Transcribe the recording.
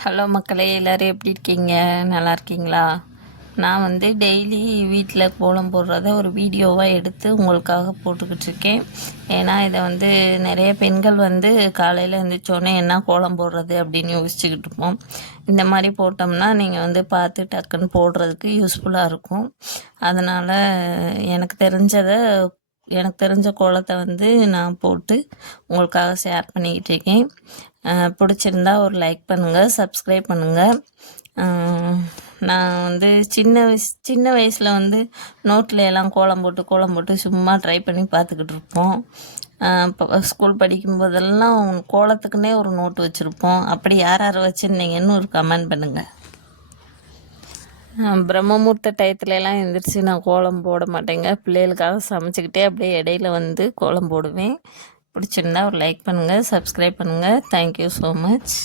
Hello மக்களே, எல்லோரும் எப்படி இருக்கீங்க? நல்லா இருக்கீங்களா? நான் வந்து டெய்லி வீட்டில் கோலம் போடுறத ஒரு வீடியோவாக எடுத்து உங்களுக்காக போட்டுக்கிட்டு இருக்கேன். ஏன்னா இதை வந்து நிறைய பெண்கள் வந்து காலையில் எழுந்திரிச்சோடனே என்ன கோலம் போடுறது அப்படின்னு யோசிச்சுக்கிட்டு இருப்போம். இந்த மாதிரி போட்டோம்னா நீங்கள் வந்து பார்த்து டக்குன்னு போடுறதுக்கு யூஸ்ஃபுல்லாக இருக்கும். அதனால் எனக்கு தெரிஞ்ச கோலத்தை வந்து நான் போட்டு உங்களுக்காக ஷேர் பண்ணிக்கிட்டு இருக்கேன். பிடிச்சிருந்தா ஒரு லைக் பண்ணுங்கள், சப்ஸ்கிரைப் பண்ணுங்கள். நான் வந்து சின்ன வயசில் வந்து நோட்டில் எல்லாம் கோலம் போட்டு சும்மா ட்ரை பண்ணி பார்த்துக்கிட்டு இருப்போம். இப்போ ஸ்கூல் படிக்கும்போதெல்லாம் கோலத்துக்குன்னே ஒரு நோட்டு வச்சுருப்போம். அப்படி யார் யார் வச்சுருந்தீங்கன்னு ஒரு கமெண்ட் பண்ணுங்கள். பிரம்மமுகூர்த்த டயத்துலலாம் எழுந்திரிச்சு நான் கோலம் போட மாட்டேங்க. பிள்ளைகளுக்காக சமைச்சிக்கிட்டே அப்படியே இடையில வந்து கோலம் போடுவேன். பிடிச்சிருந்தா ஒரு லைக் பண்ணுங்கள், சப்ஸ்கிரைப் பண்ணுங்கள். Thank you so much.